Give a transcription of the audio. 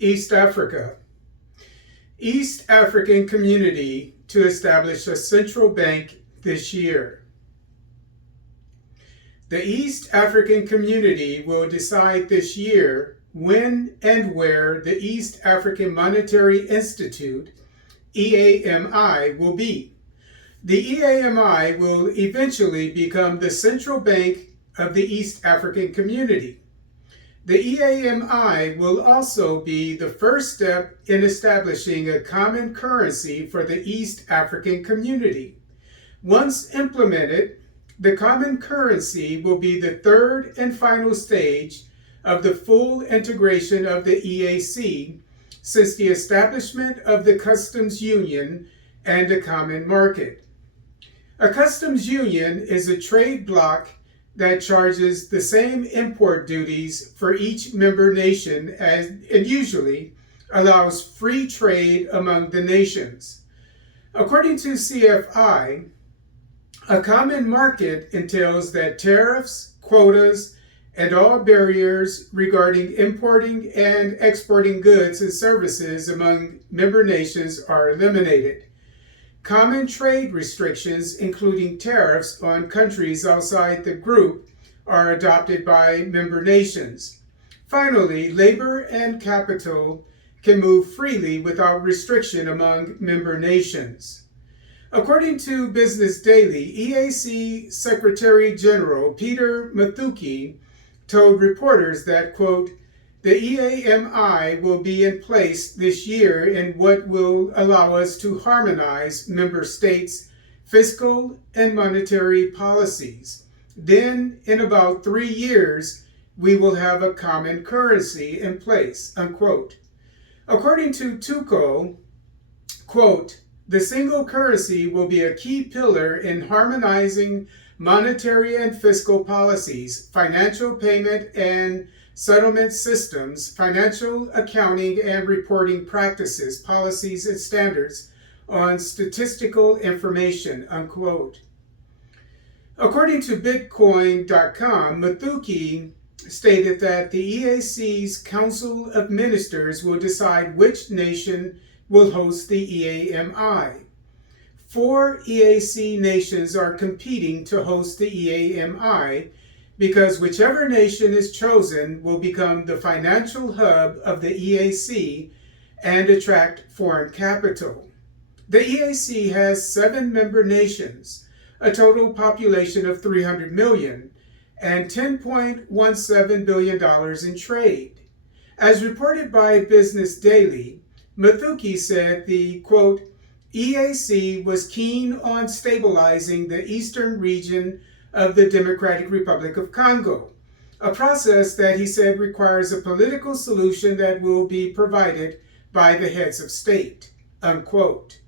East Africa. East African Community to establish a central bank this year. The East African Community will decide this year when and where the East African Monetary Institute, EAMI, will be. The EAMI will eventually become the central bank of the East African Community. The EAMI will also be the first step in establishing a common currency for the East African Community. Once implemented, the common currency will be the third and final stage of the full integration of the EAC since the establishment of the customs union and a common market. A customs union is a trade bloc that charges the same import duties for each member nation and usually allows free trade among the nations. According to CFI, a common market entails that tariffs, quotas, and all barriers regarding importing and exporting goods and services among member nations are eliminated. Common trade restrictions, including tariffs on countries outside the group, are adopted by member nations. Finally, labor and capital can move freely without restriction among member nations. According to Business Daily, EAC Secretary General Peter Mathuki told reporters that, quote, the EAMI will be in place this year in what will allow us to harmonize member states' fiscal and monetary policies. Then, in about 3 years, we will have a common currency in place, unquote. According to Tuko, quote, the single currency will be a key pillar in harmonizing monetary and fiscal policies, financial payment and settlement systems, financial accounting and reporting practices, policies, and standards on statistical information, unquote. According to Bitcoin.com, Mathuki stated that the EAC's Council of Ministers will decide which nation will host the EAMI. 4 EAC nations are competing to host the EAMI because whichever nation is chosen will become the financial hub of the EAC and attract foreign capital. The EAC has 7 member nations, a total population of 300 million, and $10.17 billion in trade. As reported by Business Daily, Mathuki said the, quote, EAC was keen on stabilizing the eastern region of the Democratic Republic of Congo, a process that he said requires a political solution that will be provided by the heads of state, unquote.